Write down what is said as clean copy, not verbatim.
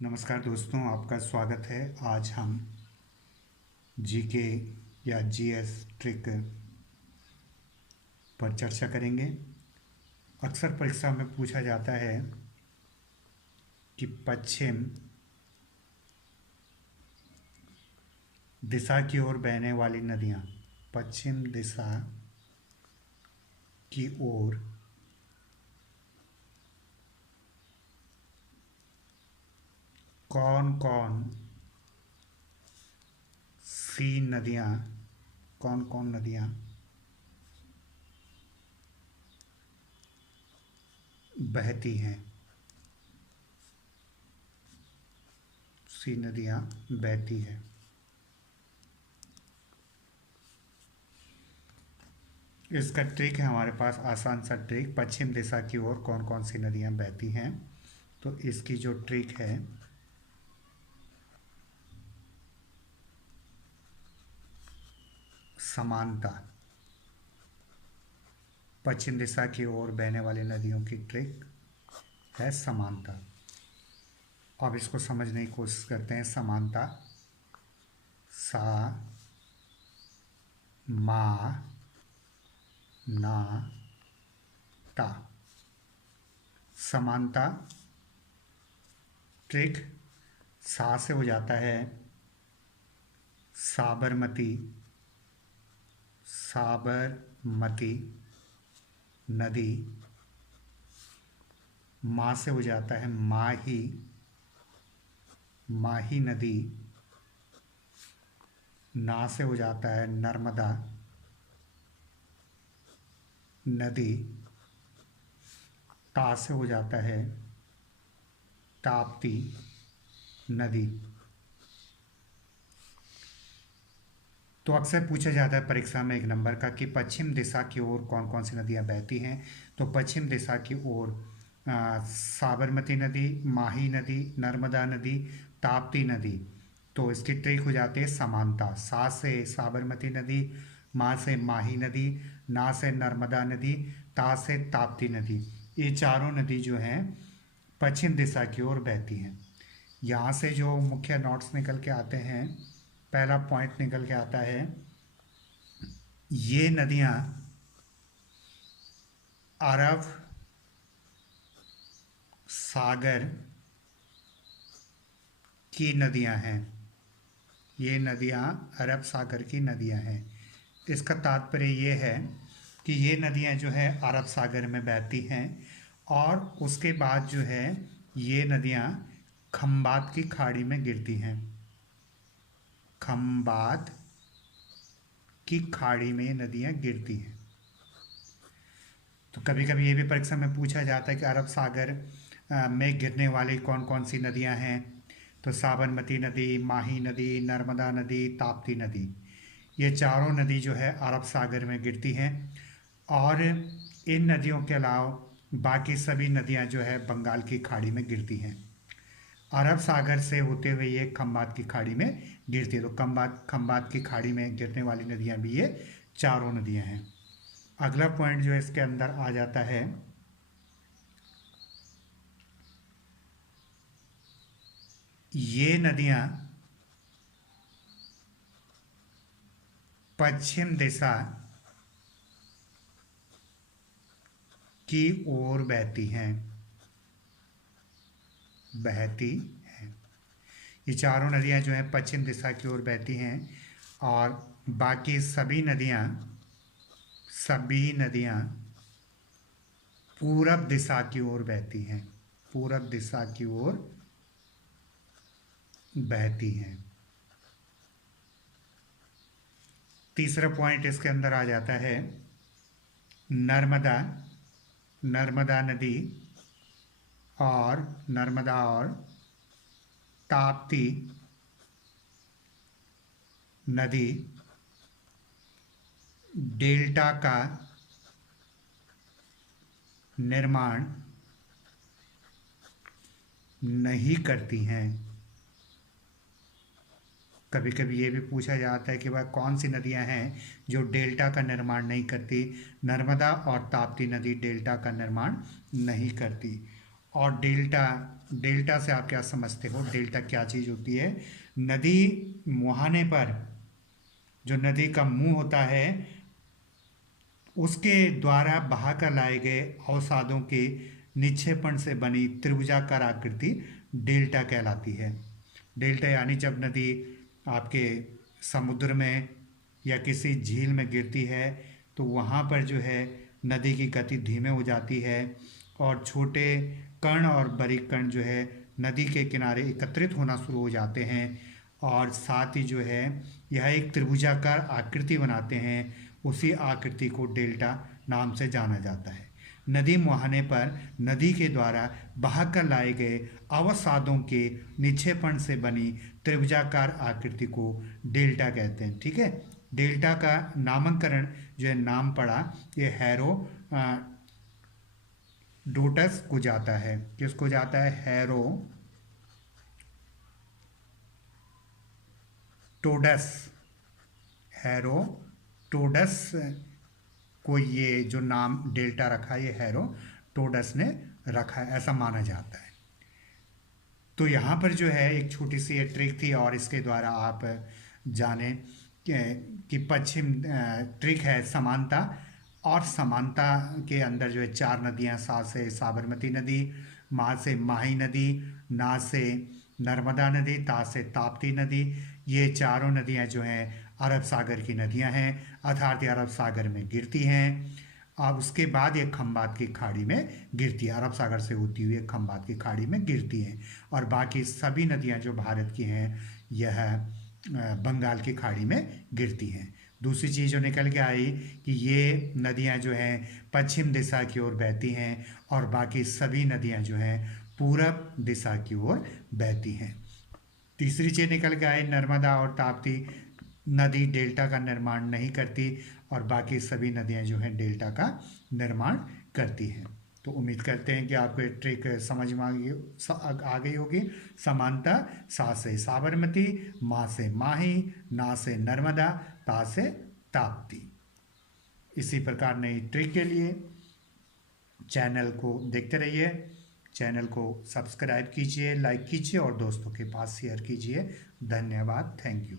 नमस्कार दोस्तों, आपका स्वागत है। आज हम जीके या जीएस ट्रिक पर चर्चा करेंगे। अक्सर परीक्षा में पूछा जाता है कि पश्चिम दिशा की ओर बहने वाली नदियाँ, पश्चिम दिशा की ओर कौन कौन सी नदियाँ, कौन कौन नदियाँ बहती हैं, सी नदियाँ बहती हैं। इसका ट्रिक है हमारे पास, आसान सा ट्रिक। पश्चिम दिशा की ओर कौन कौन सी नदियाँ बहती हैं, तो इसकी जो ट्रिक है, समानता। पश्चिम दिशा की ओर बहने वाली नदियों की ट्रिक है समानता। अब इसको समझने की कोशिश करते हैं। समानता, सा मा ना ता। समानता ट्रिक सा से हो जाता है साबरमती, साबरमती नदी। माँ से हो जाता है माही, माही नदी। ना से हो जाता है नर्मदा नदी। ता से हो जाता है ताप्ती नदी। तो अक्सर पूछा जाता है परीक्षा में एक नंबर का कि पश्चिम दिशा की ओर कौन कौन सी नदियाँ बहती हैं। तो पश्चिम दिशा की ओर साबरमती नदी, माही नदी, नर्मदा नदी, ताप्ती नदी। तो इसकी ट्रिक हो जाती है समानता। सा से साबरमती नदी, मा से माही नदी, ना से नर्मदा नदी, ता से ताप्ती नदी। ये चारों नदी जो हैं पश्चिम दिशा की ओर बहती हैं। यहाँ से जो मुख्य नोट्स निकल के आते हैं, पहला पॉइंट निकल के आता है, ये नदियाँ अरब सागर की नदियाँ हैं। ये नदियाँ अरब सागर की नदियाँ हैं। इसका तात्पर्य ये है कि ये नदियाँ जो है अरब सागर में बहती हैं और उसके बाद जो है ये नदियाँ खंबात की खाड़ी में गिरती हैं। खंबात की खाड़ी में नदियाँ गिरती हैं। तो कभी कभी ये भी परीक्षा में पूछा जाता है कि अरब सागर में गिरने वाली कौन कौन सी नदियां हैं। तो साबरमती नदी, माही नदी, नर्मदा नदी, ताप्ती नदी, ये चारों नदी जो है अरब सागर में गिरती हैं। और इन नदियों के अलावा बाकी सभी नदियां जो है बंगाल की खाड़ी में गिरती हैं। अरब सागर से होते हुए ये खंबात की खाड़ी में गिरती है। तो खंबात की खाड़ी में गिरने वाली नदियां भी ये चारों नदियां हैं। अगला पॉइंट जो इसके अंदर आ जाता है, ये नदियां पश्चिम दिशा की ओर बहती हैं, बहती हैं। ये चारों नदियां जो हैं पश्चिम दिशा की ओर बहती हैं और बाकी सभी नदियां पूरब दिशा की ओर बहती हैं, पूरब दिशा की ओर बहती हैं। तीसरा पॉइंट इसके अंदर आ जाता है नर्मदा, नर्मदा नदी और नर्मदा और ताप्ती नदी डेल्टा का निर्माण नहीं करती हैं। कभी कभी ये भी पूछा जाता है कि वह कौन सी नदियां हैं जो डेल्टा का निर्माण नहीं करती। नर्मदा और ताप्ती नदी डेल्टा का निर्माण नहीं करती। और डेल्टा, डेल्टा से आप क्या समझते हो, डेल्टा क्या चीज़ होती है? नदी मुहाने पर जो नदी का मुंह होता है उसके द्वारा बहाकर लाए गए अवसादों के निक्षेपण से बनी त्रिभुजाकार आकृति डेल्टा कहलाती है। डेल्टा यानी जब नदी आपके समुद्र में या किसी झील में गिरती है तो वहाँ पर जो है नदी की गति धीमे हो जाती है और छोटे कण और बारीक कण जो है नदी के किनारे एकत्रित होना शुरू हो जाते हैं और साथ ही जो है यह एक त्रिभुजाकार आकृति बनाते हैं। उसी आकृति को डेल्टा नाम से जाना जाता है। नदी मुहाने पर नदी के द्वारा बहाकर लाए गए अवसादों के निक्षेपण से बनी त्रिभुजाकार आकृति को डेल्टा कहते हैं। ठीक है, डेल्टा का नामकरण जो है नाम पड़ा ये हेरोडोटस को जाता है। किसको जाता है? हेरोटोडस को ये जो नाम डेल्टा रखा है ये हेरोटोडस ने रखा है, ऐसा माना जाता है। तो यहाँ पर जो है एक छोटी सी ट्रिक थी और इसके द्वारा आप जाने कि पश्चिम ट्रिक है समानता, और समानता के अंदर जो है 4 नदियाँ, सा से साबरमती नदी, मा से माही नदी, ना से नर्मदा नदी, ता से ताप्ती नदी, ये चारों नदियाँ जो हैं अरब सागर की नदियाँ हैं, अर्थात ये अरब सागर में गिरती हैं। अब उसके बाद ये खंबात की खाड़ी में गिरती है, अरब सागर से होती हुई खंबात की खाड़ी में गिरती हैं। और बाकी सभी नदियाँ जो भारत की हैं यह बंगाल की खाड़ी में गिरती हैं। दूसरी चीज़ जो निकल के आई कि ये नदियाँ जो हैं पश्चिम दिशा की ओर बहती हैं और बाकी सभी नदियाँ जो हैं पूरब दिशा की ओर बहती हैं। तीसरी चीज़ निकल के आई नर्मदा और ताप्ती नदी डेल्टा का निर्माण नहीं करती और बाकी सभी नदियाँ जो हैं डेल्टा का निर्माण करती हैं। तो उम्मीद करते हैं कि आपको ये ट्रिक समझ में आ गई होगी। समानता, सा से साबरमती, मा से माही, ना से नर्मदा, ता से ताप्ती। इसी प्रकार नई ट्रिक के लिए चैनल को देखते रहिए, चैनल को सब्सक्राइब कीजिए, लाइक कीजिए और दोस्तों के पास शेयर कीजिए। धन्यवाद, थैंक यू।